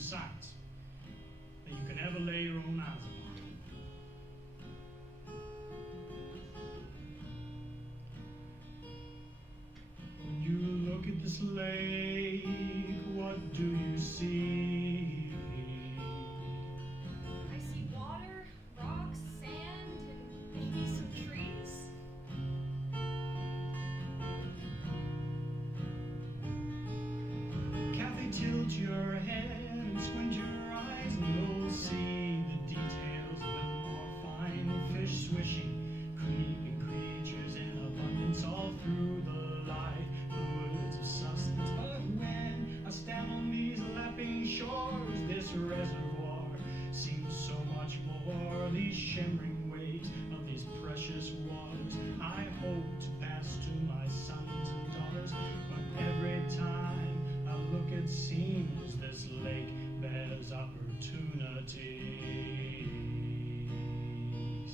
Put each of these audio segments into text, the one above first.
sights that you could ever lay your own eyes upon. When you look at this lake, what do you see? I see water, rocks, sand, and maybe some trees. Kathy, tilt your head and squint your eyes, and you'll see the details a little more fine. Fish swishing, creeping creatures in abundance all through the life, the woods of sustenance. But when I stand on these lapping shores, this reservoir seems so much more. These shimmering waves of these precious waters I hope to pass to my sons and daughters, but every time I look, it seems this lake bears opportunities.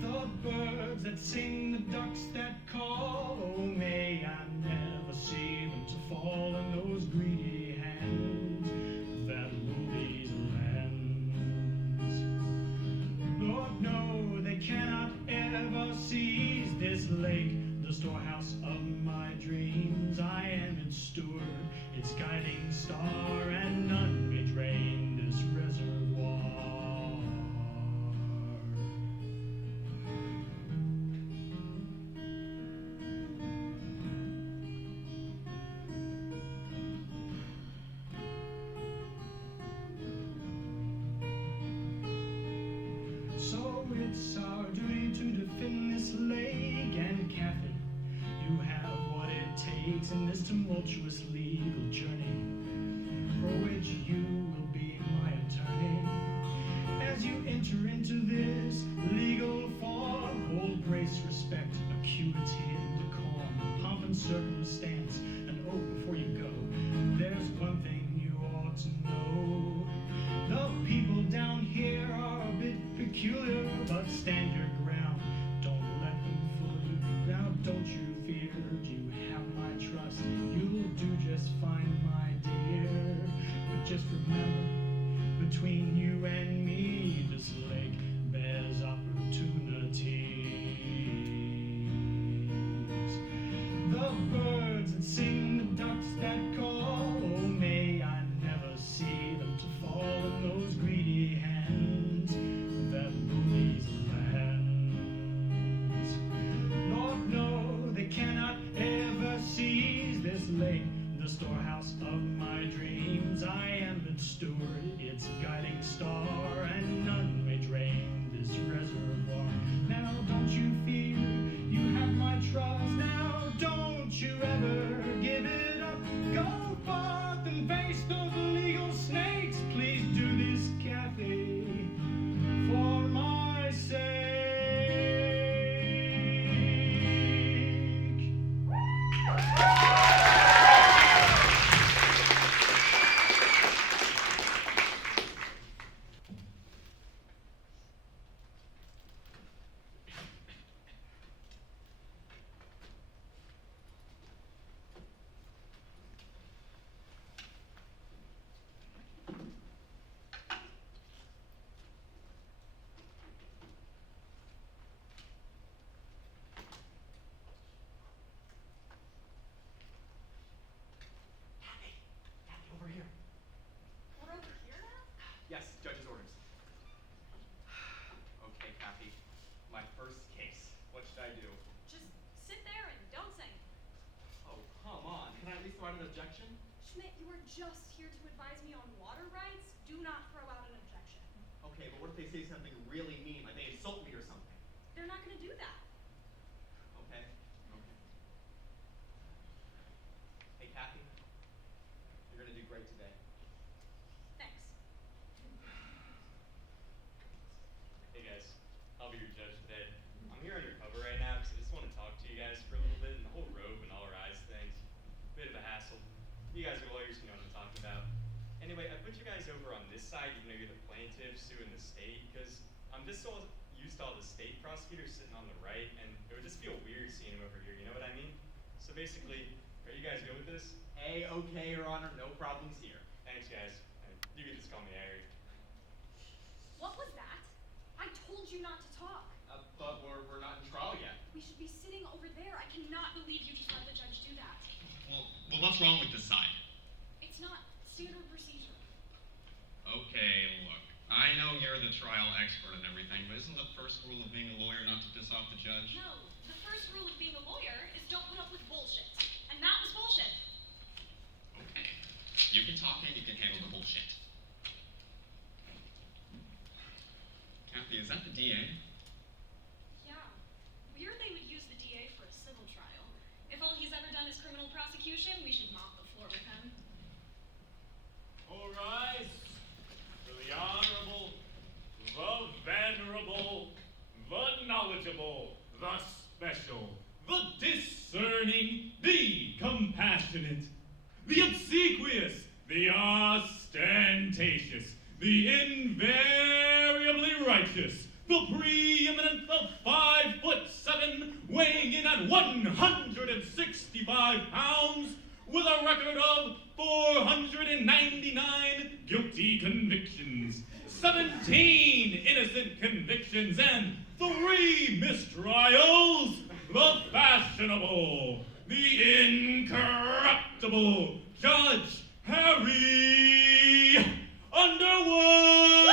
The birds that sing, the ducks that call, oh, may I never see them to fall in those greedy hands that rule these lands. Lord, no, they cannot ever seize this lake, the storehouse of my dreams. I am its steward, its guiding star, and none may drain this reservoir. So it's our duty to defend this lake, and Kathy, you have what it takes in this tumultuous legal journey, for which you will be my attorney. As you enter into this legal form, hold grace, respect, acuity, and decorum, pomp and circumstance, and oh, before you go, there's one thing you ought to know. The people down here are a bit peculiar, but stand your ground, don't let them fool you. Now don't you fear, you have my trust, you'll do just fine, my dear. But just remember, between you and me, this lake bears opportunities. The birds that sing, the ducks that call, oh, may I never see them to fall in those greedy hands that rule these lands. Lord, no, they cannot ever seize this lake, the storehouse of my dreams. I am its steward, its guiding star, and none may drain this reservoir. Now don't you fear, you have my trust. Now don't you ever give it up. Go forth and face those legal snakes. Please do this, Kathy, for my sake. Yes, judge's orders. Okay, Kathy. My first case. What should I do? Just sit there and don't say anything. Oh, come on. Can I at least write an objection? Schmidt, you were just here to advise me on water rights. Do not throw out an objection. Okay, but what if they say something really mean, like they insult me or something? They're not going to do that. Okay. Okay. Hey, Kathy. You're gonna do great today. Thanks. Hey guys, I'll be your judge today. I'm here undercover right now because I just want to talk to you guys for a little bit, and the whole robe and all our eyes things. Bit of a hassle. You guys are lawyers, you know what I'm talking about. Anyway, I put you guys over on this side, even though you're the plaintiff suing the state, because I'm just so used to all the state prosecutors sitting on the right, and it would just feel weird seeing them over here, you know what I mean? So basically, are you guys good with this? Okay, Your Honor, no problems here. Thanks, guys. You can just call me Harry. What was that? I told you not to talk. But we're not in trial yet. We should be sitting over there. I cannot believe you just let the judge do that. Well, what's wrong with this side? It's not standard procedure. Okay, look. I know you're the trial expert and everything, but isn't the first rule of being a lawyer not to piss off the judge? No, the first rule of being a lawyer is don't put up with bullshit. And that was bullshit. Okay. You can talk and you can handle the bullshit. Kathy, is that the DA? Yeah. Weird they would use the DA for a civil trial. If all he's ever done is criminal prosecution, we should mop the floor with him. All rise for the honorable, the venerable, the knowledgeable, the special, the discerning, the compassionate, the obsequious, the ostentatious, the invariably righteous, the preeminent, the 5'7", weighing in at 165 pounds, with a record of 499 guilty convictions, 17 innocent convictions, and 3 mistrials, the fashionable, the incorruptible Judge Harry Underwood!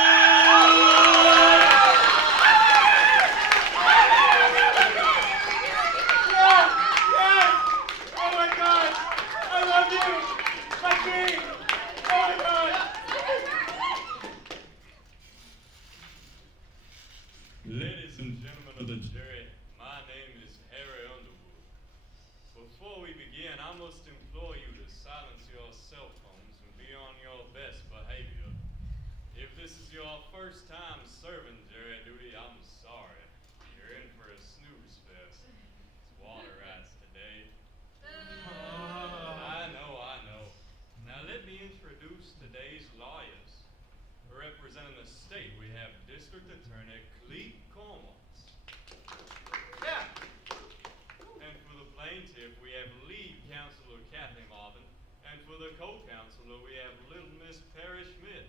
Ladies and gentlemen of the jury, my name is Harry Underwood. Before we begin, I must implore you to silence your cell phones and be on your best behavior. If this is your first time serving jury duty, I'm sorry. You're in for a snooze fest. It's water rights today. I know. Now let me introduce today's lawyers. Representing the state, we have District Attorney Clete Cornwallis. Yeah. And for the plaintiff, we have lead counselor Kathy Marvin. And for the co-counselor, we have little Miss Perry Schmidt.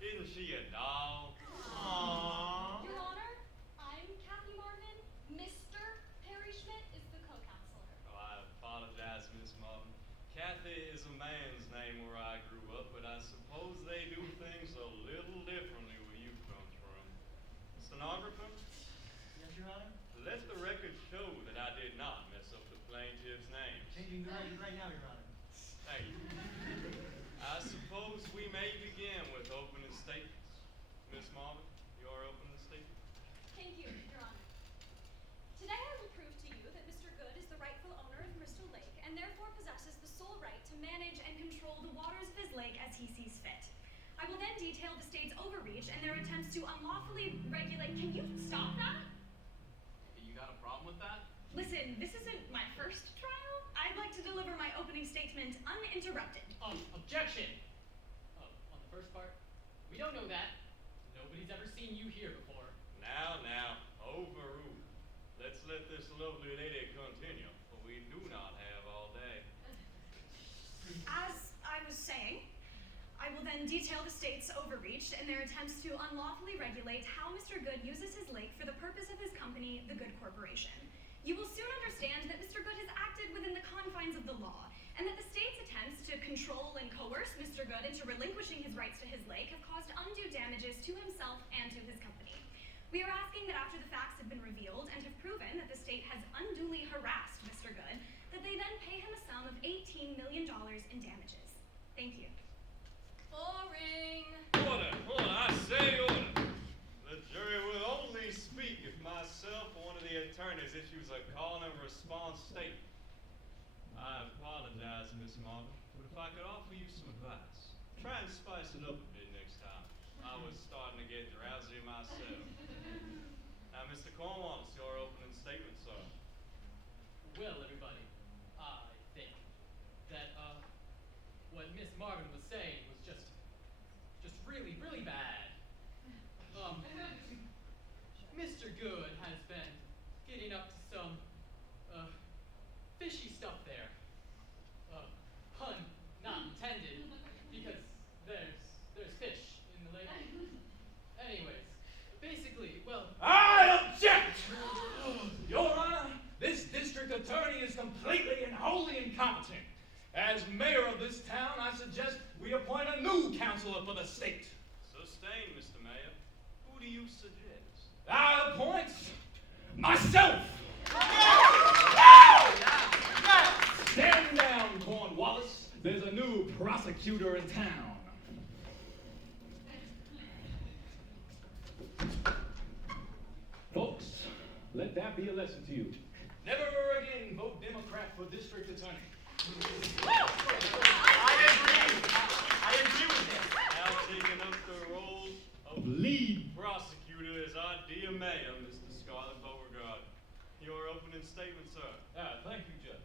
Isn't she a doll? Aww. Your Honor, I'm Kathy Marvin. Mr. Perry Schmidt is the co-counselor. Oh, I apologize, Miss Marvin. Kathy is a man's name where I grew up, but I suppose they do things a little differently where you come from. Stenographer, Yes, Your Honor. let the record show that I did not mess up the plaintiff's names. Changing the record right now, Your Honor. Thank you. I suppose we may begin with opening statements. Miss Marvin, your opening statement. Thank you, Your Honor. Today I will prove to you that Mr. Good is the rightful owner of Crystal Lake and therefore possesses the sole right to manage and control the waters of his lake as he sees fit. I will then detail the state's overreach and their attempts to unlawfully regulate. Can you stop that? You got a problem with that? Listen, this isn't my first trial. I'd like to deliver my opening statement uninterrupted. Objection! On the first part, we don't know that. Nobody's ever seen you here before. Now, overruled. Let's let this lovely lady continue, for we do not have all day. As I was saying, I will then detail the state's overreach and their attempts to unlawfully regulate how Mr. Good uses his lake for the purpose of his company, the Good Corporation. You will soon understand that Mr. Good has acted within the confines of the law, and that the state's attempts to control and coerce Mr. Good into relinquishing his rights to his lake have caused undue damages to himself and to his company. We are asking that after the facts have been revealed and have proven that the state has unduly harassed Mr. Good, that they then pay him a sum of $18 million in damages. Thank you. Boring. Order, I say order. The jury will only speak if myself or one of the attorneys issues a call and response statement. I apologize, Miss Marvin, but if I could offer you some advice, try and spice it up a bit next time. I was starting to get drowsy myself. Now, Mr. Cornwallis, your opening statement, sir. Well, everybody, I think that, what Miss Marvin was saying was just really, really bad. Mr. Good has been getting up to some, fishy stuff there. Pun not intended, because there's fish as mayor of this town, I suggest we appoint a new councilor for the state. Sustained, Mr. Mayor. Who do you suggest? I appoint myself. Stand down, Cornwallis. There's a new prosecutor in town. Folks, let that be a lesson to you. Never again vote Democrat for district attorney. I agree with that. Now taking up the role of lead prosecutor is our dear mayor, Mr. Scarlett Beauregard. Your opening statement, sir. Thank you, Judge.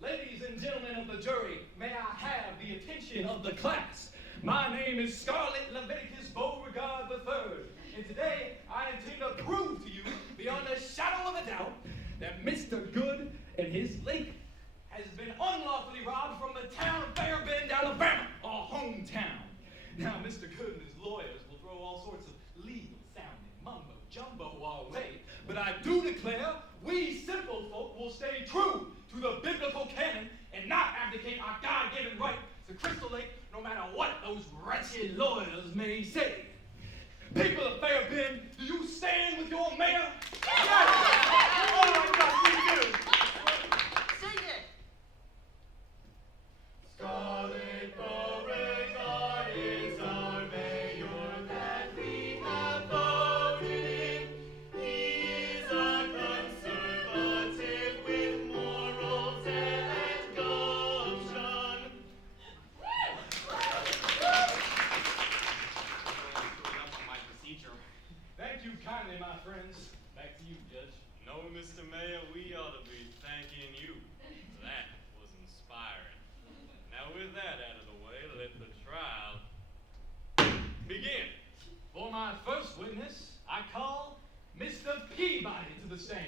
Ladies and gentlemen of the jury, may I have the attention of the class? My name is Scarlett Leviticus Beauregard III, and today I intend to prove to you, beyond a shadow of a doubt, that Mr. Good and his lake has been unlawfully robbed from the town of Fairбend, Alabama, our hometown. Now, Mr. Good and his lawyers will throw all sorts of legal-sounding mumbo-jumbo our way, but I do declare we simple folk will stay true to the biblical canon and not abdicate our God-given right to Crystal Lake, no matter what those wretched lawyers may say. People of Fairбend, do you stand with your mayor? Oh my God, we do. Sing it! Scarlet Beauregard is our mayor that we have voted in. He is a conservative with morals and gumption. My procedure. Thank you kindly, my friends. Back to you, Judge. No, Mr. Mayor, we ought to be thanking you. That was inspiring. Now, with that out of the way, let the trial begin. For my first witness, I call Mr. Peabody to the stand.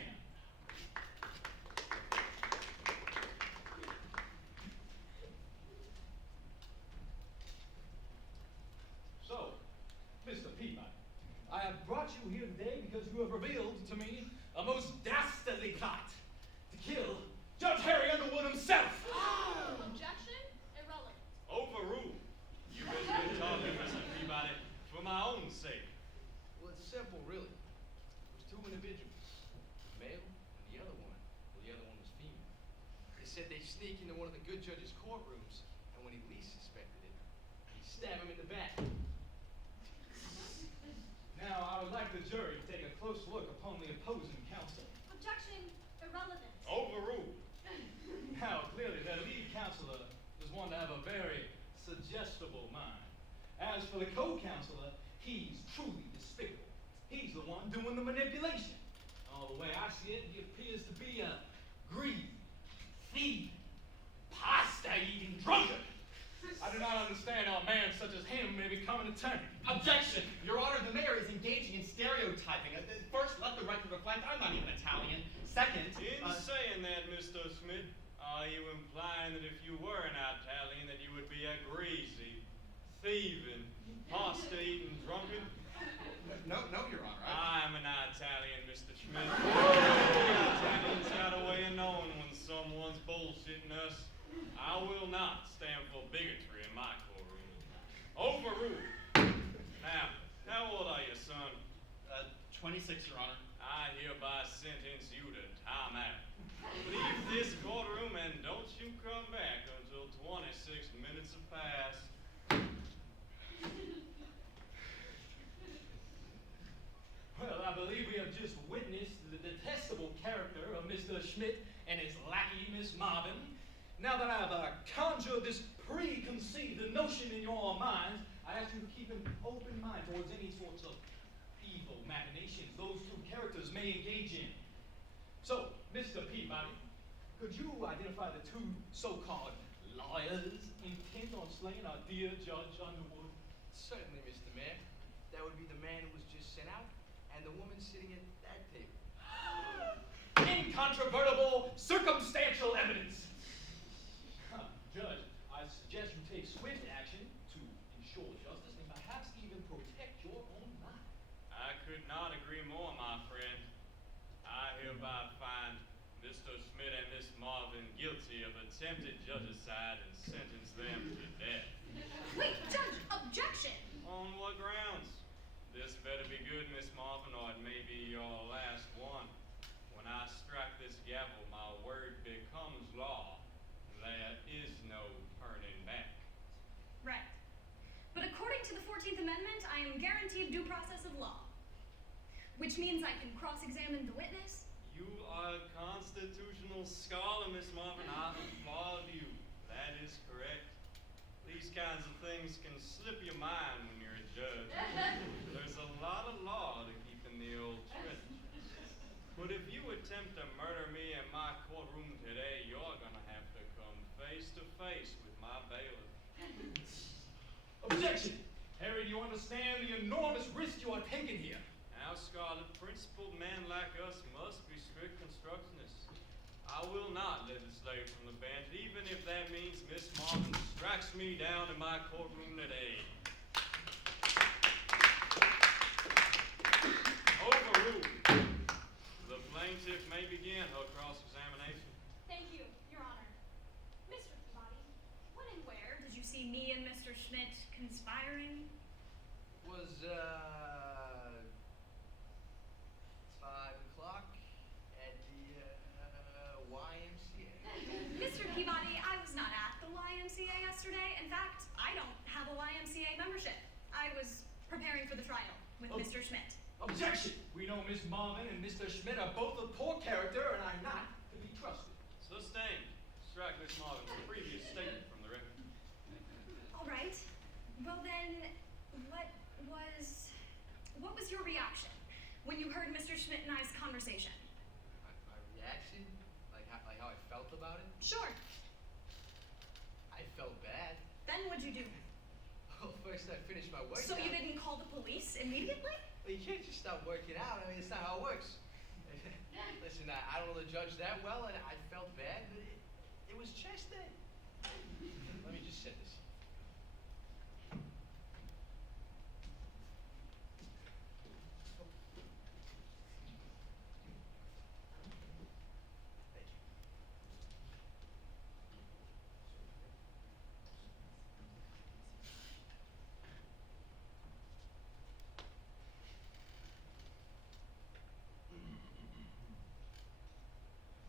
So, Mr. Peabody, I have brought you here today because you have revealed to me a most dastardly plot to kill Judge Harry Underwood himself. Objection? Irrelevant. Overruled. You have been talking, Mr. Peabody, for my own sake. Well, it's simple, really. It was two individuals, a male and the other one. Well, the other one was female. They said they'd sneak into one of the good judge's courtrooms, and when he least suspected it, he'd stab him in the back. Now, I would like the jury to take a close look upon the opposing counsel. Objection? Irrelevant. Overruled. Now, clearly, the lead counselor is one to have a very suggestible mind. As for the co-counselor, he's truly despicable. He's the one doing the manipulation. The way I see it, he appears to be a greedy, thief, pasta-eating drunkard. I do not understand how a man such as him may become an attorney. Objection! Your Honor, the mayor is engaging in stereotyping. First, let the record reflect I'm not even Italian. Second, In saying that, Mr. Smith, are you implying that if you were an Italian, that you would be a greasy, thieving, pasta-eating drunkard? no, Your Honor. I'm an Italian, Mr. Schmidt. Italians got a way of knowing when someone's bullshitting us. I will not stand for bigotry in my courtroom. Overruled. Now, how old are you, son? 26, Your Honor. I hereby sentence you to time out. Leave this courtroom and don't you come back until 26 minutes have passed. Well, I believe we have just witnessed the detestable character of Mr. Schmidt and his lackey, Miss Marvin. Now that I've conjured this preconceived notion in your minds, I ask you to keep an open mind towards any sorts of evil machinations those two characters may engage in. So, Mr. Peabody, could you identify the two so-called lawyers intent on slaying our dear Judge Underwood? Certainly, Mr. Mayor. That would be the man who was just sent out, and the woman sitting at that table. Incontrovertible circumstantial evidence. Judge, I suggest you take swift action to ensure justice and perhaps even protect your own life. I could not agree more, my friend. I hereby find Mr. Schmidt and Miss Marvin Marvin guilty of attempted judicide and sentence them to death. Wait, Judge, objection! On what grounds? This better be good, Miss Marvin, or it may be your last one. When I strike this gavel, my word becomes law. There is no turning back. Right. But according to the 14th Amendment, I am guaranteed due process of law. Which means I can cross-examine the witness. You are a constitutional scholar, Miss Marvin. I applaud you. That is correct. These kinds of things can slip your mind when you're a judge. There's a lot of law to keep in the old trench. But if you attempt to murder me in my courtroom today, you're gonna have to come face to face with my bailiff. Objection! Harry, do you understand the enormous risk you are taking here? Now, Scarlet, principled men like us must be strict constructionists. I will not legislate from the bench, even if that means Miss Marvin strikes me down in my courtroom today. Overruled. The plaintiff may begin her cross-examination. Thank you, Your Honor. Mr. Peabody, when and where did you see me and Mr. Schmidt conspiring? Was, 5 o'clock at the, YMCA. Mr. Peabody, I was not at the YMCA yesterday. In fact, I don't have a YMCA membership. I was preparing for the trial with Mr. Schmidt. Objection! We know Miss Marvin and Mr. Schmidt are both of poor character and are not to be trusted. Sustained. Strike Miss Marvin's previous statement from the record. All right. Well then, what was your reaction when you heard Mr. Schmidt and I's conversation? My reaction? Like how I felt about it? Sure. I felt bad. Then what'd you do? Well, first I finished my workout. So you didn't call the police immediately? Well, you can't just stop working out. I mean, it's not how it works. Listen, I don't know the judge that well, and I felt bad, but it was chest day. Let me just set this.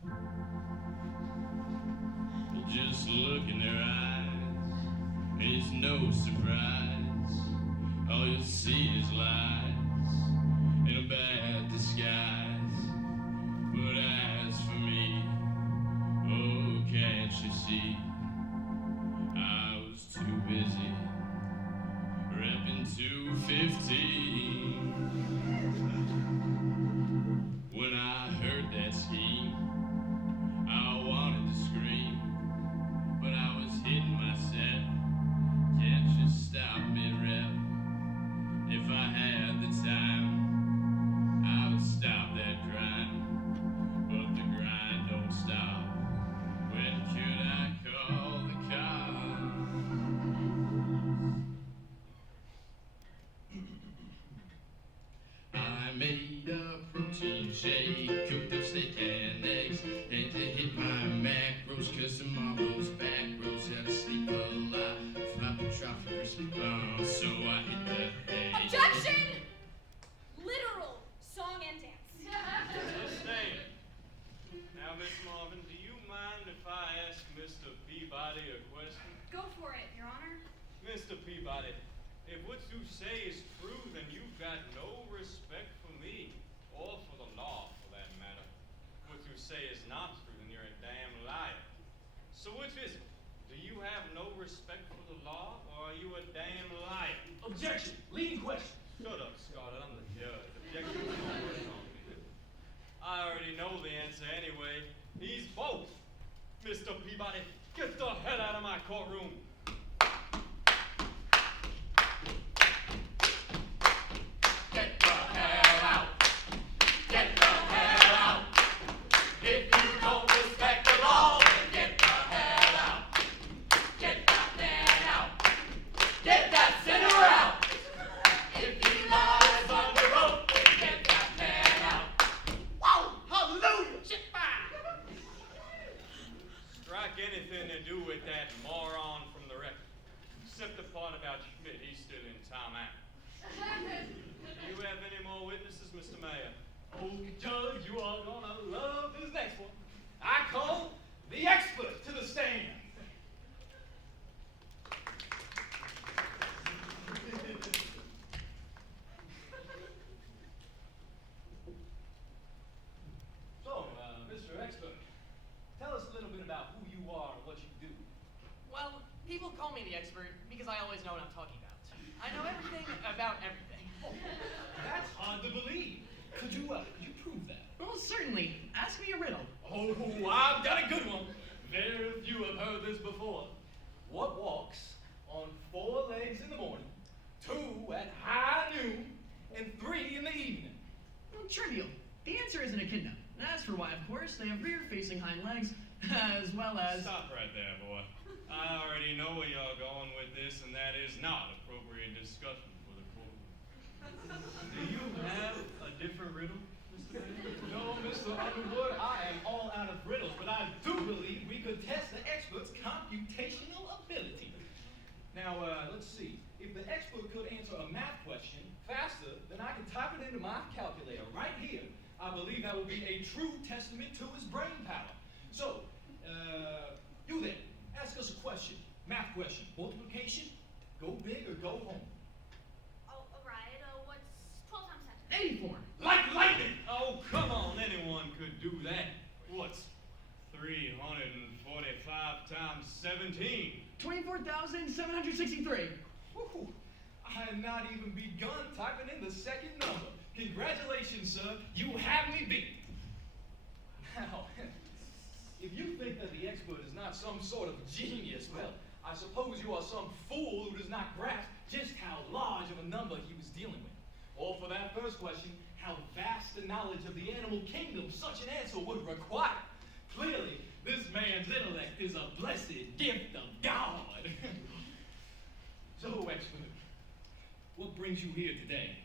Thank you. Just look in their eyes, it's no surprise. All you'll see is lies in a bad disguise. But as for me, oh, can't you see? I was too busy repping 215 when I heard that scheme. I wanted to scream, but I was hitting my set. Can't you stop me, rep? If I had the time, I would stop that grind. But the grind don't stop. When could I call the cops? I made a protein shake, cooked up steak and eggs. Had to hit my macros, cause tomorrow's back rows. Had to sleep a lot, floppy trophy crispy bone. So I hit the hay. Objection! Literal song and dance. Sustained. Now, Miss Marvin, do you mind if I ask Mr. Peabody a question? Go for it, Your Honor. Mr. Peabody, if what you say is true, then you've got no respect for me, or for the law, for that matter. What you say is not true, then you're a damn liar. So which is it? Do you have no respect for the law, or are you a damn liar? Objection! Leading question. Shut up, Scarlett. I'm the judge. Objection is not worth on me. I already know the answer anyway. He's both. Mr. Peabody, get the hell out of my courtroom. Get the hell out! Get the hell out! If you don't respect the law, then get the hell out! Get that man out! Get that sinner out! If he lies on the rope, then get that man out! Wow! Hallelujah! Shit, fire! to do with that moron from the record. Except the part about Schmidt, he's still in timeout. Do you have any more witnesses, Mr. Mayor? Oh, Judge, you are gonna love this next one. I call the expert to the stand. So, Mr. Expert, tell us a little bit about who you are and what you do. Well, people call me the expert because I always know what I'm talking about. I know everything about everything. That's hard to believe. Could you prove that? Well, certainly. Ask me a riddle. Oh, I've got a good one. Very few have heard this before. What walks on 4 legs in the morning, 2 at high noon, and 3 in the evening? Well, trivial. The answer is an echidna. As for why, of course, they have rear-facing hind legs, as well as... Stop right there, boy. I already know where you're going with this, and that is not appropriate discussion for the courtroom. Do you have a different riddle, Mr. Mayor? No, Mr. Underwood, I am all out of riddles, but I do believe we could test the expert's computational ability. Now, let's see. If the expert could answer a math question faster than I can type it into my calculator right here, I believe that would be a true testament to his brain power. So, you then, ask us a question. Math question. Multiplication, go big or go home. Oh, all right. What's 12 times 10? 84. Like lightning! Oh, come on, anyone could do that. What's 345 times 17? 24,763. Whew. I had not even begun typing in the second number. Congratulations, sir. You have me beat. Now, if you think that the expert is not some sort of genius, well, I suppose you are some fool who does not grasp just how large of a number he was dealing with. Or for that first question, how vast a knowledge of the animal kingdom such an answer would require. Clearly, this man's intellect is a blessed gift of God. So, expert, what brings you here today?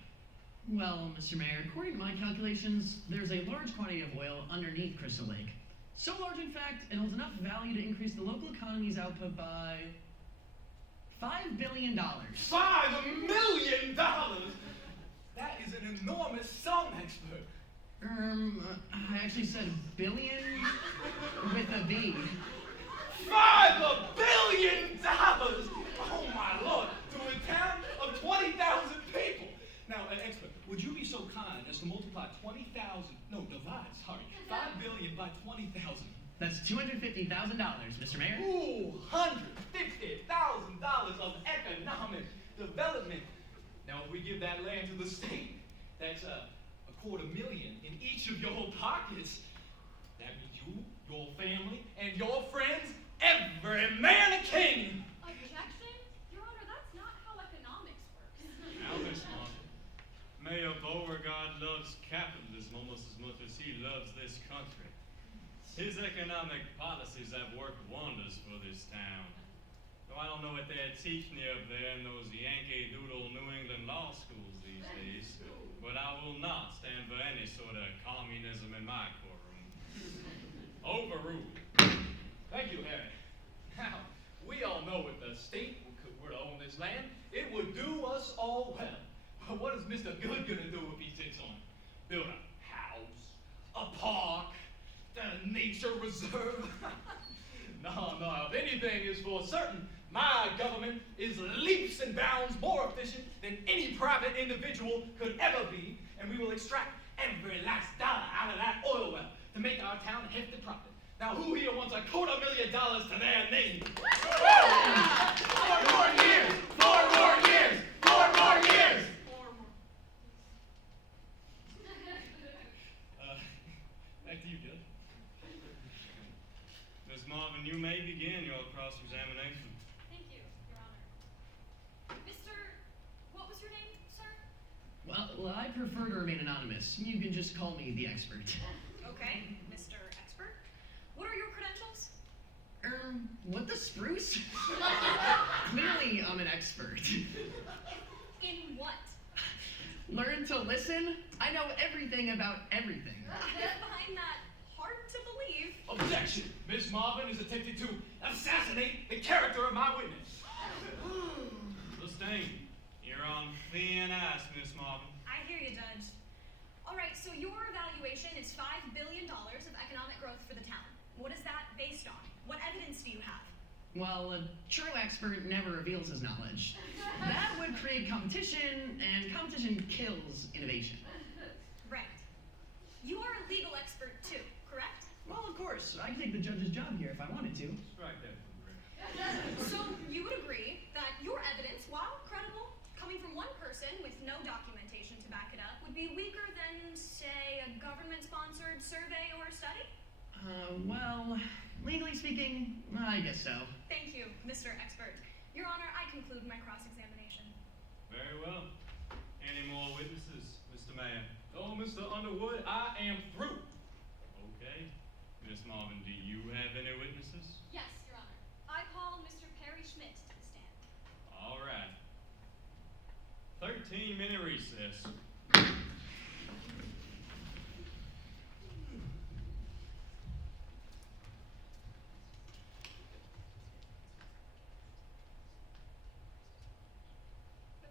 Well, Mr. Mayor, according to my calculations, there's a large quantity of oil underneath Crystal Lake. So large, in fact, it holds enough value to increase the local economy's output by $5 billion. $5 million? That is an enormous sum, expert. I actually said billion with a B. $5 billion! Oh my lord, to a town of 20,000 people. Now, expert, would you be so kind as to multiply divide, 5 billion by 20,000? That's $250,000, Mr. Mayor. Ooh, $150,000 of economic development. Now, if we give that land to the state, that's $250,000 in each of your pockets. That means you, your family, and your friends, every man a king. Objection? Your Honor, that's not how economics works. Now, Miss Martin, Mayor Beauregard loves capitalism almost as much as he loves this country. His economic policies have worked wonders for this town. Though I don't know what they're teaching you up there in those Yankee Doodle New England law schools these days, but I will not stand for any sort of communism in my courtroom. Overruled. Thank you, Harry. Now, we all know if the state were to own this land, it would do us all well. But what is Mr. Good gonna do if he sits on it? Build a house, a park, a nature reserve? No, if anything is for certain, my government is leaps and bounds more efficient than any private individual could ever be, and we will extract every last dollar out of that oil well to make our town a hefty profit. Now, who here wants $250,000 to their name? 4 more years! 4 more years! 4 more years! Back to you, Judge. Miss Marvin, you may begin your cross-examination. Thank you, Your Honor. What was your name, sir? Well, I prefer to remain anonymous. You can just call me the expert. Okay, Mr. Expert. What are your credentials? What the spruce? Clearly, I'm an expert. In what? Learn to listen? I know everything about everything. I find that hard to believe. Objection! Miss Marvin is attempting to assassinate the character of my witness. Sustained. You're on thin ice, Miss Marvin. I hear you, Judge. All right, so your evaluation is $5 billion of economic growth for the town. What is that based on? What evidence do you have? Well, a true expert never reveals his knowledge. That would create competition, and competition kills innovation. Right. You are a legal expert too, correct? Well, of course, I can take the judge's job here if I wanted to. Strike that from the record. So you would agree that your evidence, while credible, coming from one person with no documentation to back it up, would be weaker than, say, a government-sponsored survey or study? Well, legally speaking, I guess so. Thank you, Mr. Expert. Your Honor, I conclude my cross-examination. Very well. Any more witnesses, Mr. Mayor? Oh, Mr. Underwood, I am through. Okay. Miss Marvin, do you have any witnesses? Yes, Your Honor. I call Mr. Perry Schmidt to the stand. All right. 13-minute recess. The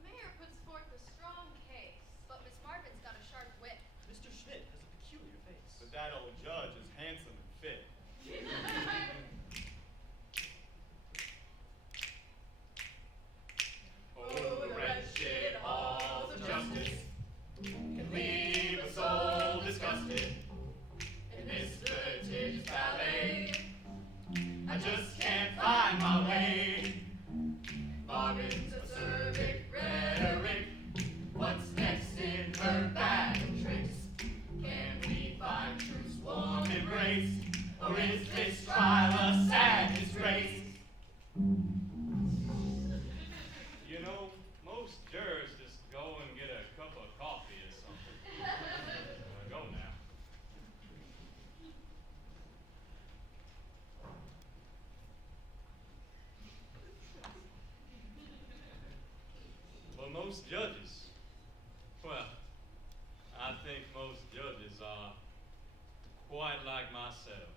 mayor puts forth a strong case, but Miss Marvin's got a sharp wit. Mr. Schmidt has a peculiar face. But that old judge is handsome and fit. Oh, the wretched halls of justice Can leave us all disgusted in this litigious ballet. I just can't find my way. Marvin's acerbic rhetoric. What's next in her bag of tricks? Can we find truth's warm embrace? Or is this trial a sad disgrace? You know, most jurors just go and get a cup of coffee or something. Go now. Well, most judges, well, I think most judges are quite like myself.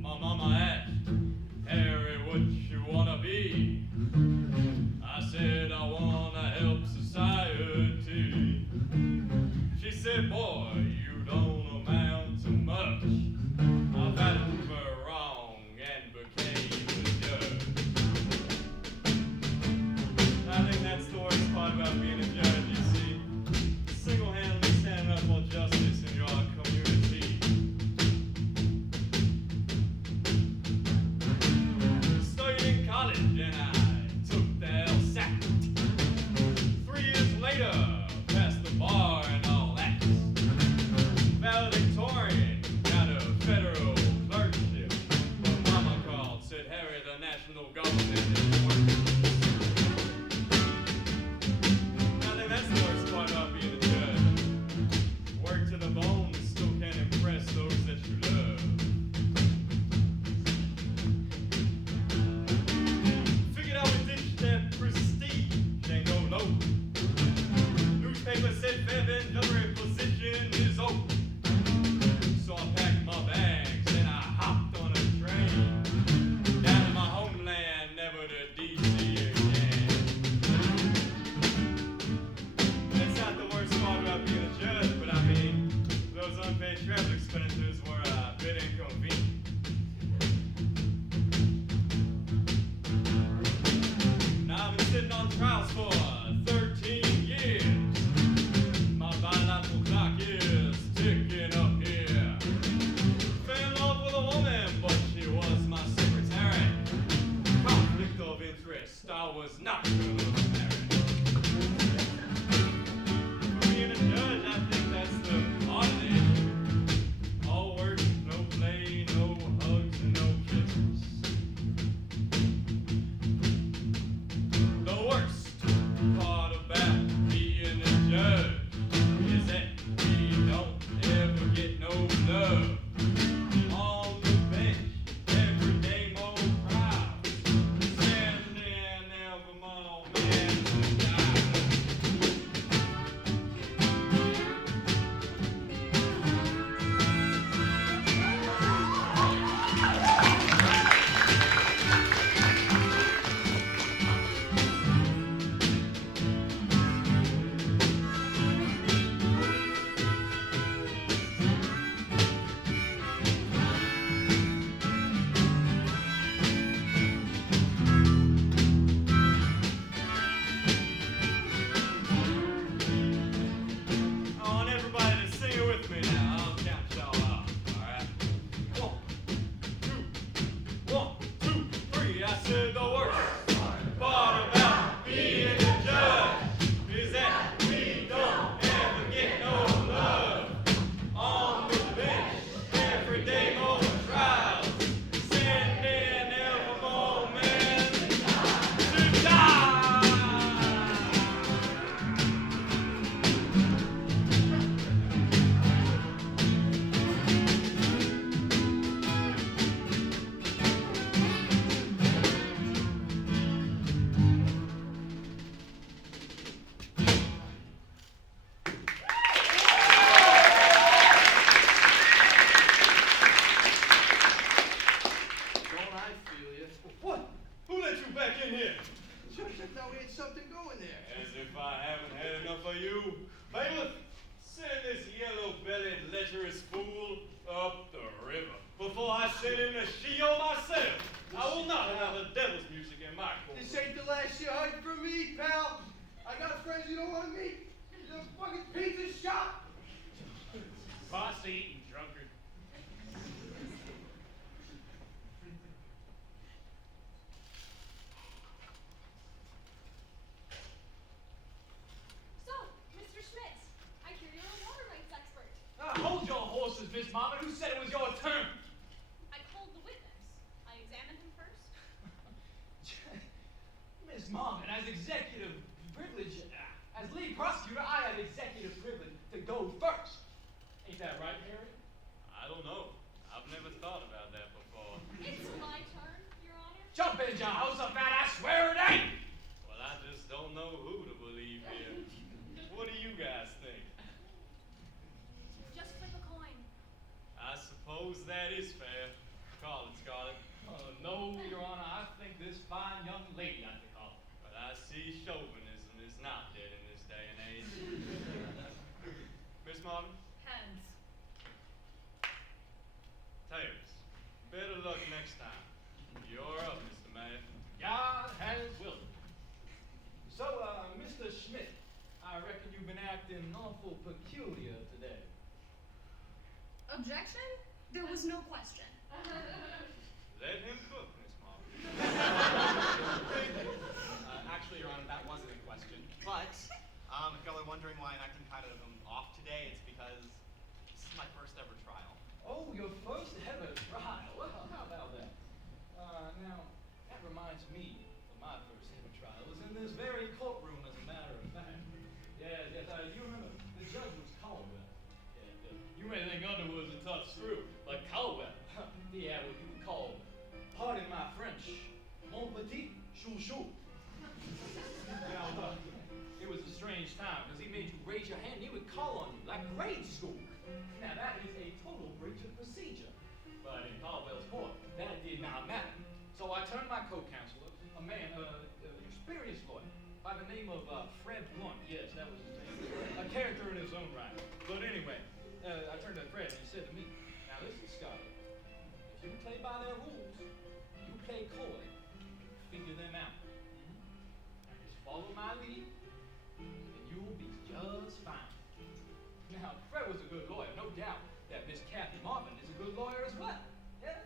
My mama asked, Harry, what you wanna be? I said, I wanna help society. She said, boy, you don't amount to much. I battled for wrong and became a judge. I think that's the worst part about being a judge, you see. Single-handedly standing up for justice in your community. Studied in college and I took the LSAT. 3 years later, passed the bar and all that. Valedictorian, got a federal clerkship. But mama called, said, Harry, the national government is working. I think that's the worst part about being a judge. Work to the bone, still can't impress those that you love. Figured out we ditched that prestige, ain't no. Newspaper said Veterans position is open. So I packed my bags and I hopped on a train down to my homeland, never to DC again. That's not the worst part about being a judge, but I mean, those unpaid travel expenses were a bit inconvenient. Now I've been sitting on trials for 13 years. My bilateral clock is ticking up here. Fell in love with a woman, but she was my secretary. Conflict of interest, I was not gonna marry. For being a judge, I think that's the odd thing. All work, no play, no hugs, and no kisses. I sent him to Sheol myself. I will not allow the devil's music in my court. This ain't the last you heard from me, pal. I got friends you don't want to meet. The fucking pizza shop. Boss-eating drunkard. So, Mr. Schmidt, I hear you're a water rights expert. Hold your horses, Miss Marvin. Who said it was your turn? I called the witness. I examined him first. Miss Marvin, as executive privilege, as lead prosecutor, I have executive privilege to go first. Ain't that right, Harry? I don't know. I've never thought about that before. It's my turn, Your Honor. Jump in your house of that, I swear it ain't! Well, I just don't know who to believe here. What do you guys think? Just flip a coin. I suppose that is fair. Call it, Scarlett. No, Your Honor, I think this fine young lady ought to call. But I see chauvinism is not dead in this day and age. Miss Marvin? Heads. Tails. Better luck next time. You're up, Mr. Mayor. God has willed. So, Mr. Schmidt, I reckon you've been acting awful peculiar today. Objection? There was no question. Let him cook, Miss Marvin. Actually, Your Honor, that wasn't a question. But if y'all are wondering why I'm acting kind of off today, it's because this is my first ever trial. Oh, your first ever trial. Well, how about that? Now, that reminds me of my first ever trial. It was in this very courtroom, as a matter of fact. Yes, you remember, the judge was Caldwell. Yeah, you may think Underwood's a tough screw, but Caldwell, he had what you would call, pardon my French, mon petit chouchou. Now, it was a strange time, because he made you raise your hand, and he would call on you, like grade school. Now, that is a total breach of procedure. But in Caldwell's court, that did not matter. So I turned my co-counselor, a man, an experienced lawyer, by the name of Fred Blunt. Yes, that was his name. A character in his own right. But anyway, I turned to Fred, and he said to me, now listen, Scarlett, if you play by their rules, you play coy, figure them out. Now just follow my lead, and you will be just fine. Now, Fred was a good lawyer, no doubt that Miss Kathy Marvin is a good lawyer as well. Yeah?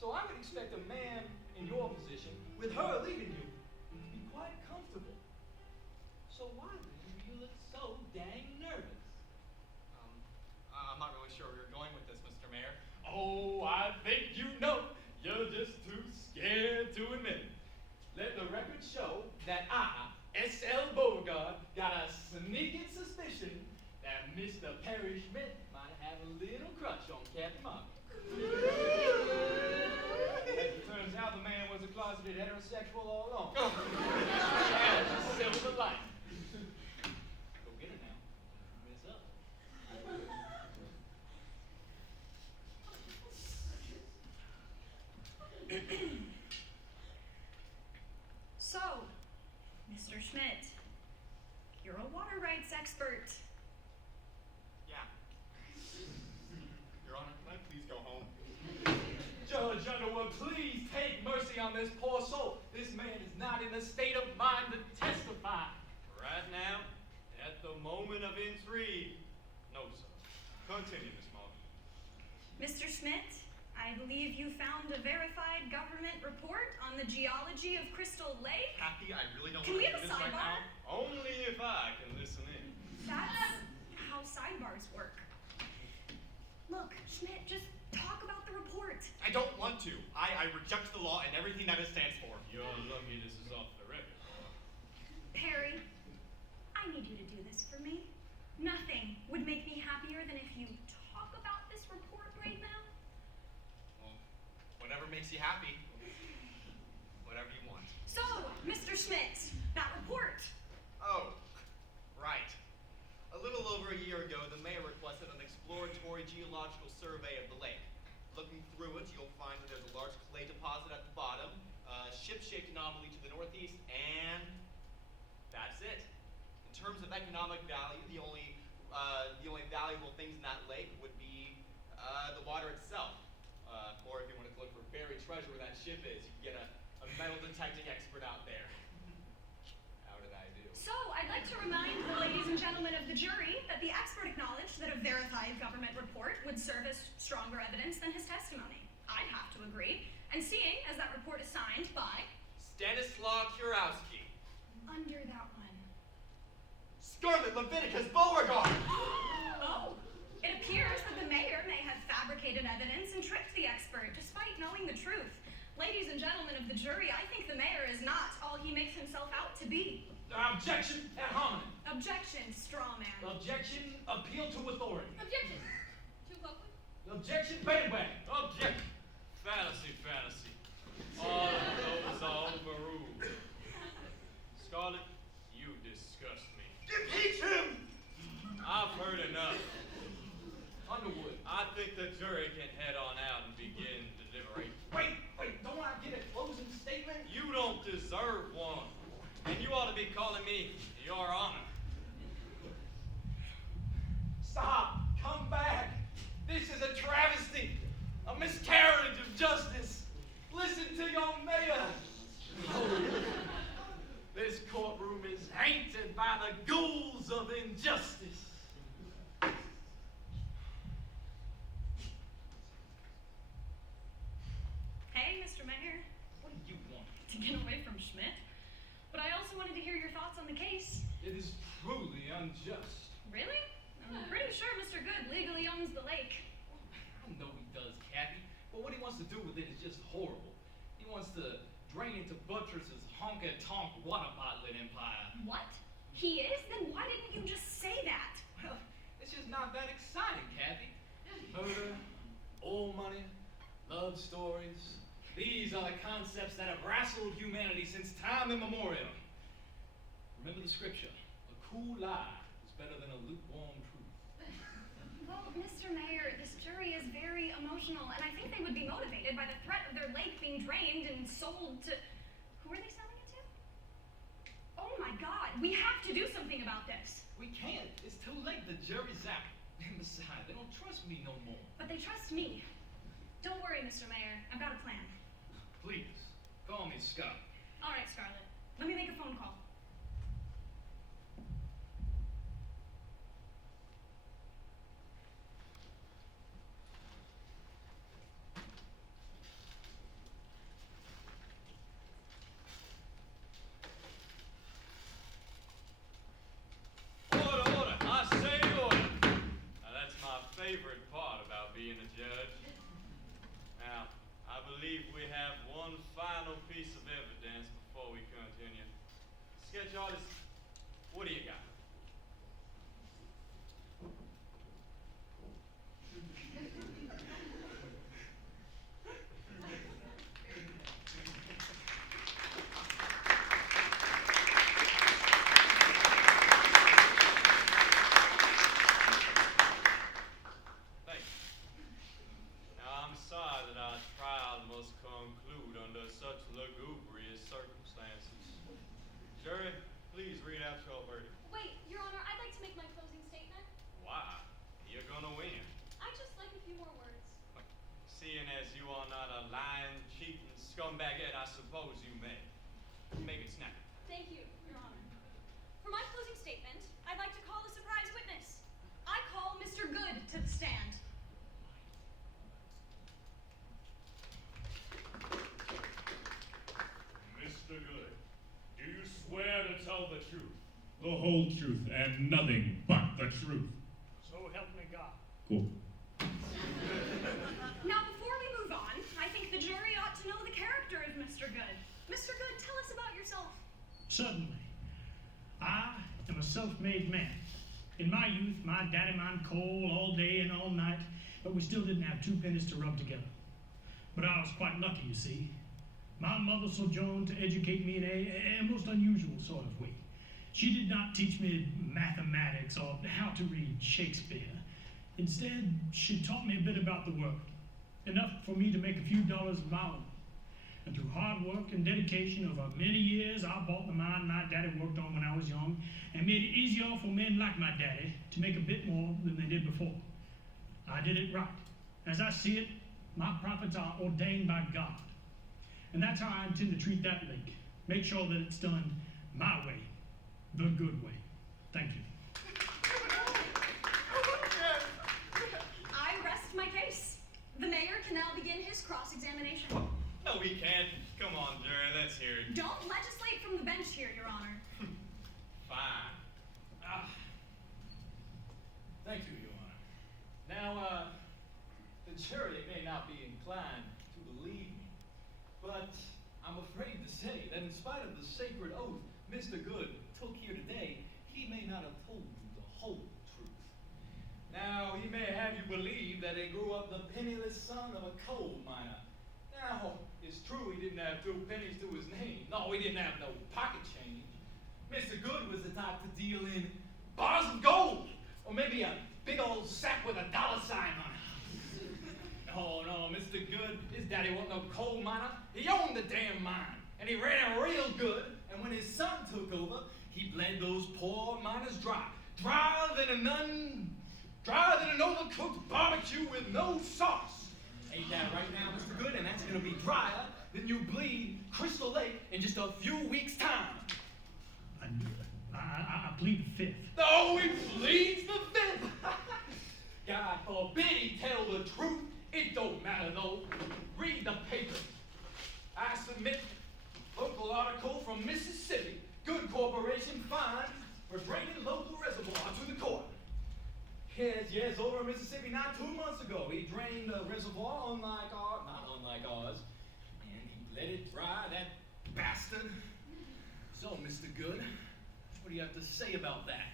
So I would expect a man in your position, with her leading you, to be quite comfortable. So why do you look so dang nervous? I'm not really sure where you're going with this, Mr. Mayor. Oh, I think you know. You're just too scared to admit it. Let the record show that I, S.L. Beauregard, got a sneaking suspicion that Mr. Perry Schmidt might have a little crush on Kathy Marvin. As it turns out, the man was a closeted heterosexual all along. Yeah, just silver light. Go get her now. Mess up. So, Mr. Schmidt, you're a water rights expert. Yeah. Your Honor, can I please go home? Judge Underwood, please take mercy on this poor soul. This man is not in the state of mind to testify. Right now, at the moment of intrigue. No, sir. Continue, Miss Marvin. Mr. Schmidt, I believe you found a verified government report on the geology of Crystal Lake. Kathy, I really don't Can want we to have do a this right sidebar? now. Only if I can listen in. That's how sidebars work. Look, Schmidt, just talk about the report. I don't want to. I reject the law and everything that it stands for. You're lucky this is off the record. Perry, I need you to do this for me. Nothing would make me happier than if you talk about this report right now. Well, whatever makes you happy. Whatever you want. So, Mr. Schmidt, that report. Oh, right. A little over a year ago, the mayor requested an exploratory geological survey of the lake. Looking through it, you'll find that there's a large clay deposit at the bottom, a ship-shaped anomaly to the northeast, and that's it. In terms of economic value, the only valuable things in that lake would be the water itself. Or if you wanted to look for buried treasure where that ship is, you can get a metal detecting expert out there. How did I do? So, I'd like to remind the ladies and gentlemen of the jury that the expert acknowledged that a verified government report would serve as stronger evidence than his testimony. I'd have to agree. And seeing as that report is signed by... Stanislaw Kurowski. Under that one. Scarlet Leviticus Beauregard! Oh! It appears that the mayor may have fabricated evidence and tricked the expert, despite knowing the truth. Ladies and gentlemen of the jury, I think the mayor is not all he makes himself out to be. Objection ad hominem. Objection, straw man. Objection, appeal to authority. Objection. Too quickly. Objection, bayway. Objection. Fantasy. All of those are overruled. Scarlet, you disgust me. Impeach him! I've heard enough. Underwood. I think the jury can head on out and begin deliberation. Wait, don't I get a closing statement? You don't deserve one. And you ought to be calling me Your Honor. Stop! Come back! This is a travesty! A miscarriage of justice! Listen to your mayor! This courtroom is haunted by the ghouls of injustice. Hey, Mr. Mayor. What do you want? To get away from Schmidt. But I also wanted to hear your thoughts on the case. It is truly unjust. Really? I'm pretty sure Mr. Good legally owns the lake. I know he does, Kathy, but what he wants to do with it is just horrible. He wants to drain into Buttress's honky-tonk water bottling empire. What? He is? Then why didn't you just say that? Well, it's just not that exciting, Kathy. Murder, old money, love stories. These are the concepts that have wrestled humanity since time immemorial. Remember the scripture, a cool lie is better than a lukewarm truth. Well, Mr. Mayor, this jury is very emotional, and I think they would be motivated by the threat of their lake being drained and sold to... Who are they selling it to? Oh my God, we have to do something about this. We can't. It's too late. The jury's out. And besides, they don't trust me no more. But they trust me. Don't worry, Mr. Mayor. I've got a plan. Please, call me Scott. All right, Scarlett. Let me make a phone call. Order. I say order. Now that's my favorite part about being a judge. Now, I believe we have one final piece of evidence before we continue. Sketch artist, what do you got? Thank you. Now, I'm sorry that our trial must conclude under such lugubrious circumstances. Jury, please read out your verdict. Wait, Your Honor, I'd like to make my closing statement. Why? You're gonna win. I'd just like a few more words. Seeing as you are not a lying, cheating scumbagette, I suppose you may. Make it snappy. Thank you, Your Honor. For my closing statement, I'd like to call a surprise witness. I call Mr. Good to the stand. Mr. Good, do you swear to tell the truth, the whole truth, and nothing but the truth? So help me God. Cool. Now, before we move on, I think the jury ought to know the character of Mr. Good. Mr. Good, tell us about yourself. Certainly. I am a self-made man. In my youth, my daddy mined coal all day and all night, but we still didn't have 2 pennies to rub together. But I was quite lucky, you see. My mother sojourned to educate me in a most unusual sort of way. She did not teach me mathematics or how to read Shakespeare. Instead, she taught me a bit about the world, enough for me to make a few dollars of my own. And through hard work and dedication over many years, I bought the mine my daddy worked on when I was young and made it easier for men like my daddy to make a bit more than they did before. I did it right. As I see it, My profits are ordained by God. And that's how I intend to treat that lake. Make sure that it's done my way, the good way. Thank you. I rest my case. The mayor can now begin his cross-examination. No, we can't. Come on, jury, let's hear it. Don't legislate from the bench here, Your Honor. Fine. Thank you, Your Honor. Now, the jury may not be inclined to believe me, but I'm afraid to say that in spite of the sacred oath Mr. Good took here today, he may not have told you the whole truth. Now, he may have you believe that he grew up the penniless son of a coal miner. Now, it's true he didn't have 2 pennies to his name. No, he didn't have no pocket change. Mr. Good was the type to deal in bars of gold, or maybe a big old sack with a dollar sign on it. No, Mr. Good, his daddy wasn't no coal miner. He owned the damn mine, and he ran it real good, and when his son took over, he bled those poor miners dry. Drier than an overcooked barbecue with no sauce. Ain't that right now, Mr. Good? And that's gonna be drier than you bleed Crystal Lake in just a few weeks' time. I plead the fifth. Oh, he pleads the fifth. God forbid he tell the truth. It don't matter though. Read the paper. I submit local article from Mississippi. Good corporation fined for draining local reservoir to the court. Yes, over in Mississippi not 2 months ago. He drained a reservoir not unlike ours, and he let it dry, that bastard. So, Mr. Good, what do you have to say about that?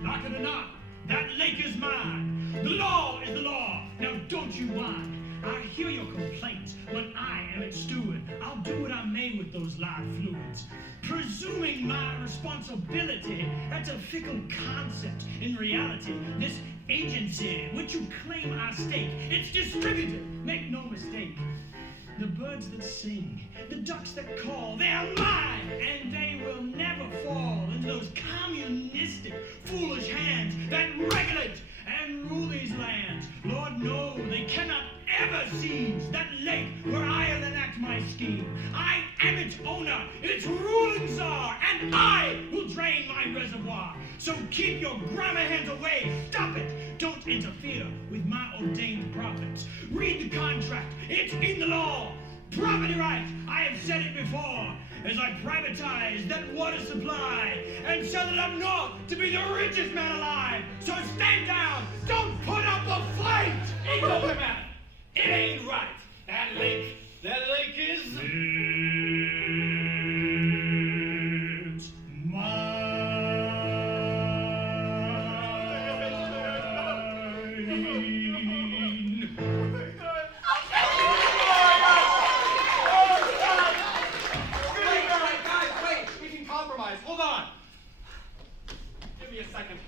Like it or not, that lake is mine. The law is the law. Now don't you whine. I hear your complaints. When I am its steward, I'll do what I may with those live fluids. Presuming my responsibility, that's a fickle concept. In reality, this agency, which you claim I stake, it's distributed. Make no mistake. The birds that sing, the ducks that call, they are mine, and they will never fall into those communistic, foolish hands that regulate and rule these lands. Lord, no, they cannot ever seize that lake where I'll enact my scheme. I am its owner, its ruling czar, and I will drain my reservoir. So keep your grammar hands away. Stop it. Don't interfere with my ordained profits. Read the contract. It's in the law. Property rights. I have said it before. As I privatize that water supply and sell it up north to be the richest man alive. So stand down. Don't put up a fight. Ain't no matter. It ain't right. That lake is... It's mine. Guys, wait! We can compromise. Hold on. Give me a second.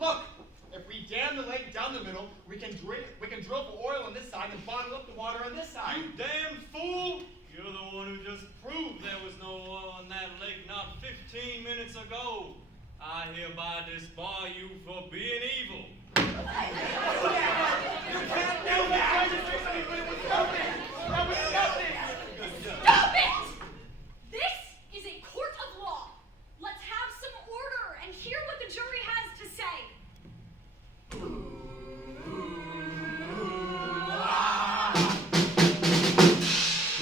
Look, if we dam the lake down the middle, we can drill for oil on this side and bottle up the water on this side. You damn fool! You're the one who just proved there was no oil on that lake not 15 minutes ago. I hereby disbar you for being evil. You can't do that! That was nothing! Stop it! This is a court of law. Let's have some order and hear what the jury has to say.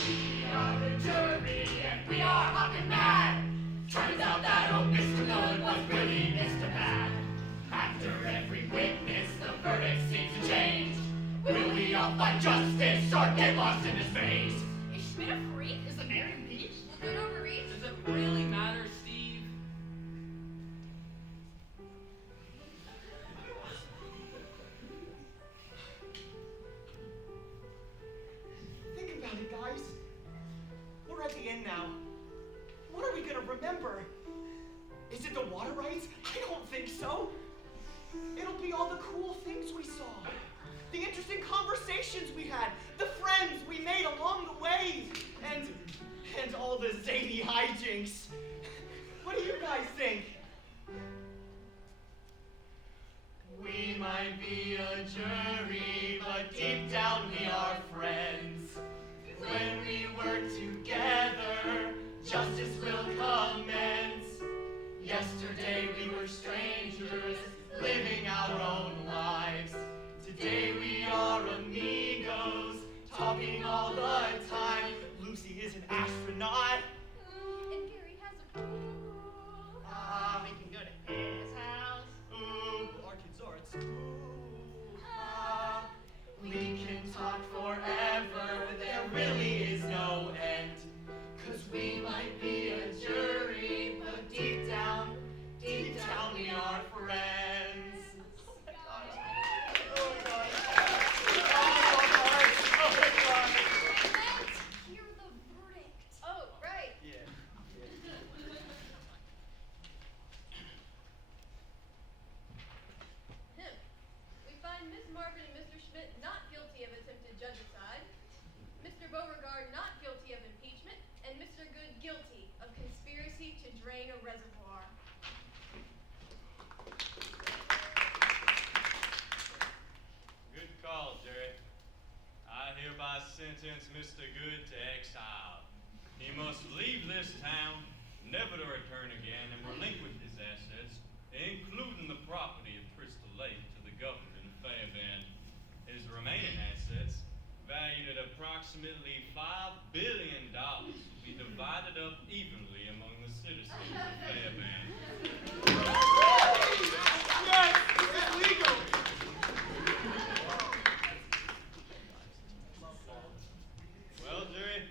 We are the jury and we are hopping mad. Turns out that old Mr. Good was really Mr. Bad. After every witness, the verdict seems to change. Will we all find justice or get lost in his maze? Is Schmidt a freak? Is the mayor impeached? Will Good overreach? Does it really matter, Steve? Think about it, guys. We're at the end now. What are we gonna remember? Is it the water rights? I don't think so. It'll be all the cool things we saw. the interesting conversations we had, the friends we made along the way, and all the zany hijinks. What do you guys think? We might be a jury, but deep down we are friends. When we work together, justice will commence. Yesterday we were strangers, living our own lives. Today we are amigos, talking all the time. Lucy is an astronaut. And Gary has a pool. We can go to his house. Ooh, our kids are at school. We can talk forever, there really is no end. 'Cause we might be a jury, but deep down we are friends. Oh my gosh. Oh my gosh. Oh my gosh. Let's hear the verdict. Oh, right. Yeah. We find Miss Marvin and Mr. Schmidt not guilty of attempted judgicide, Mr. Beauregard not guilty of impeachment, and Mr. Good guilty of conspiracy to drain a reservoir. Good call, Jerry. I hereby sentence Mr. Good to exile. He must leave this town, never to return again, and relinquish his assets, including the property of Crystal Lake, to the government of Fairbairn. His remaining assets, valued at approximately $5 billion, will be divided up evenly among the citizens of Fairbairn. Yes, it's legal. Well, Jerry,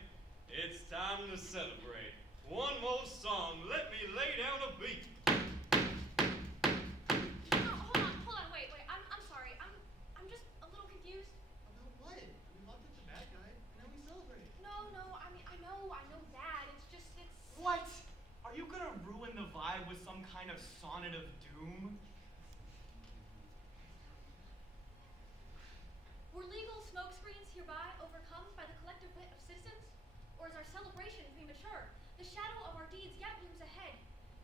it's time to celebrate. One more song. Let me lay down a beat. Hold on, wait. I'm sorry. I'm just a little confused. About what? We locked up the bad guy, and now we celebrate. No, I know that. It's What? Are you gonna ruin the vibe with some kind of sonnet of doom? Were legal smokescreens hereby overcome by the collective wit of citizens? Or is our celebration premature? The shadow of our deeds yet looms ahead.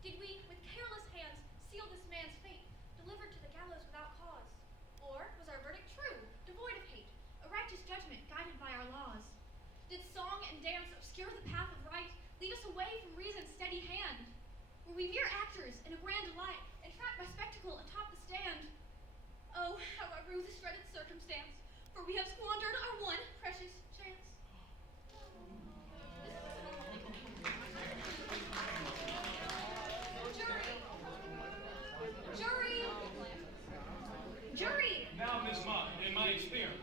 Did we, with careless hands, seal this man's fate, delivered to the gallows without cause? Or was our verdict true, devoid of hate, a righteous judgment guided by our laws? Did song and dance obscure the path of right, lead us away from reason's steady hand? Were we mere actors in a grand delight, entrapped by spectacle atop the stand? Oh, how I rue this dreaded circumstance, for we have squandered our one precious chance. Jury! Now, Miss Martin, in my experience,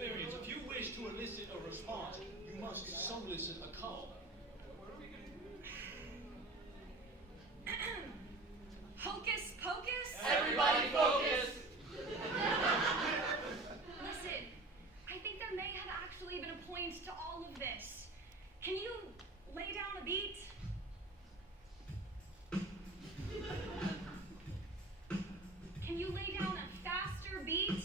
if you wish to elicit a response, you must solicit a call. Hocus pocus? Everybody focus! Listen, I think there may have actually been a point to all of this. Can you lay down a beat? Can you lay down a faster beat?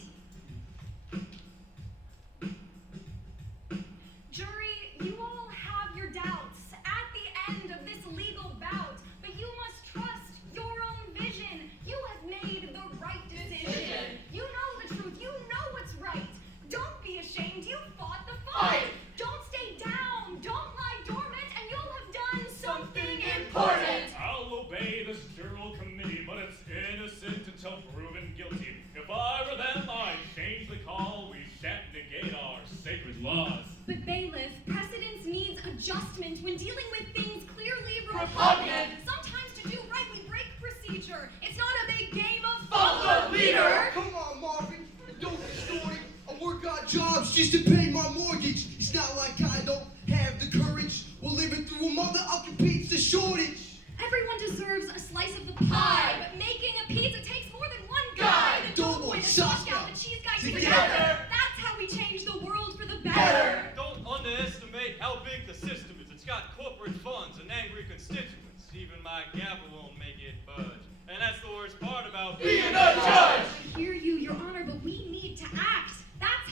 Jury, you all have your doubts at the end of this legal bout, but you must trust your own vision. You have made the right decision. You know the truth. You know what's right. Don't be ashamed. You fought the fight. Don't stay down. Don't lie dormant, and you'll have done something important. I'll obey this general committee, but it's innocent until proven guilty. If I were them, I'd change the call. We shan't negate our sacred laws. But bailiff, precedence needs adjustment when dealing with things clearly Repugnant. Sometimes to do right, we break procedure. It's not a big game of Follow the leader. Come on, Marvin, don't distort it. I work odd jobs just to pay my mortgage. It's not like I don't have the courage. We're living through a mother of pizza shortage. Everyone deserves a slice of the pie, but making a pizza takes more than one guy. The Doughboy, doughboy, the sauce sauce gal, gal, the cheese guy together. That's how we change the world for the better. Don't underestimate how big the system is. It's got corporate funds and angry constituents. Even my gavel won't make it budge. And that's the worst part about being a judge. I hear you, Your Honor, but we need to act. That's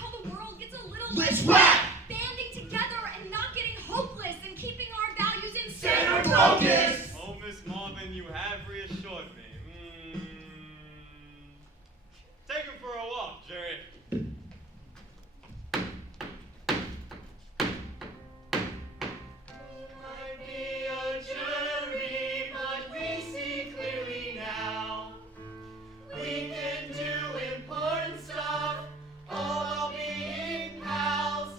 Focus! Oh, Miss Marvin, you have reassured me. Take him for a walk, Jerry. Might be a jury, but we see clearly now. We can do important stuff, all while being pals.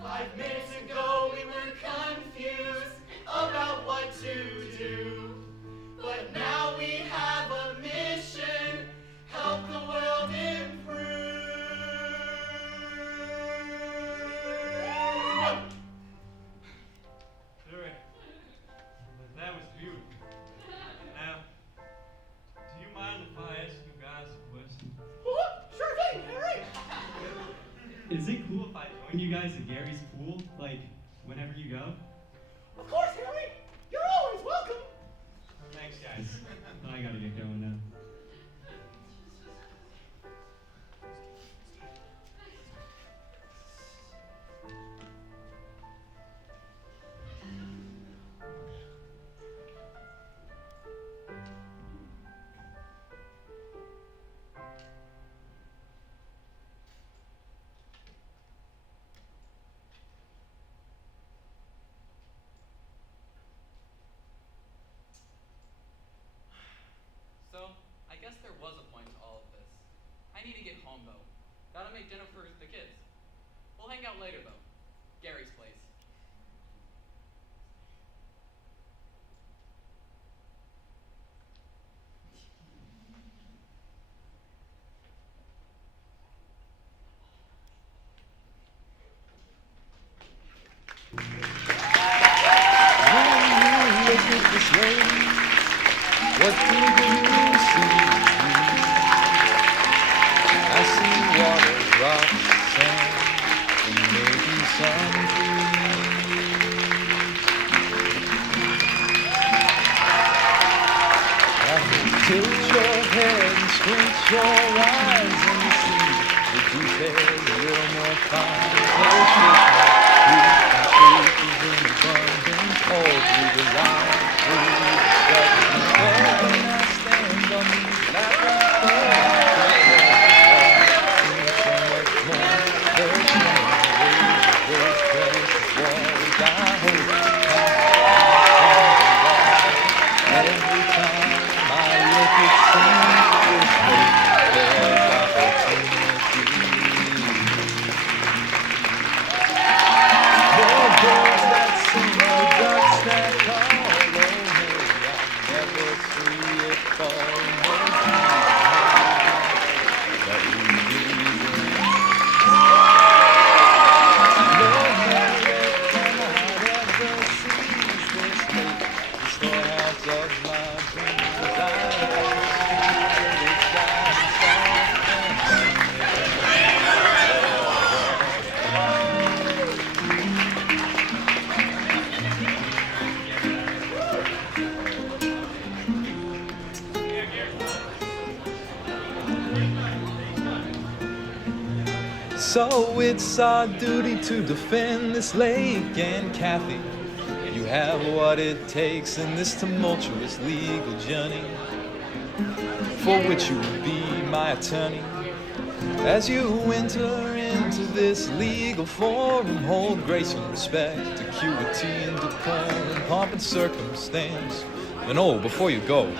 5 minutes ago we were confused about what to do, but now we have a mission, help the world improve. Jerry, that was beautiful. Now, do you mind if I ask you guys a question? Sure thing, Harry. Is it cool if I join you guys at Gary's pool, like, whenever you go? Of course, Harry. You're always welcome. Thanks, guys. I gotta get going now. So, I guess there was a point to all of this. I need to get home, though. Gotta make dinner for the kids. We'll hang out later, though. Gary's place. What do you see? I see water, rocks, sand, and maybe some trees. Tilt your head and squint your eyes and see the details a little more fine. Close with my truth and truth is in abundance all through the line. So it's our duty to defend this lake, and Kathy, you have what it takes in this tumultuous legal journey, for which you will be my attorney. As you enter into this legal forum, hold grace and respect, acuity and decorum, pomp and circumstance. And oh, before you go,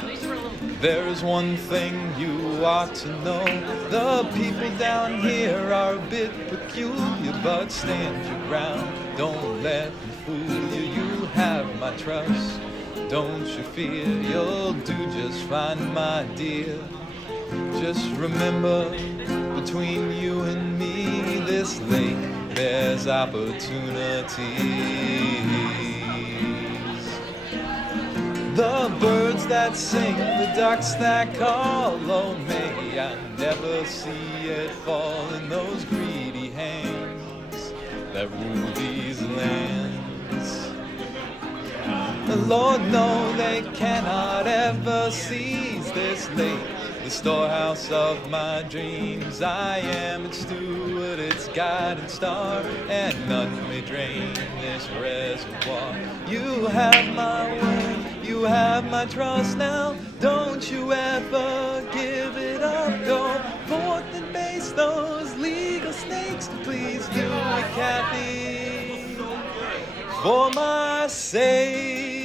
there is one thing you ought to know. The people down here are a bit peculiar, but stand your ground, don't let them fool you. You have my trust, don't you fear, you'll do just fine, my dear. Just remember, between you and me, this lake bears opportunities. The birds that sing, the ducks that call, oh may I never see it fall in those greedy hands that rule these lands. The Lord, no, they cannot ever seize this lake. the storehouse of my dreams. I am its steward, its guiding star, and none may drain this reservoir. You have my word, you have my trust now. Don't you ever give it up. Go forth and face those legal snakes. Please do it, Kathy, for my sake.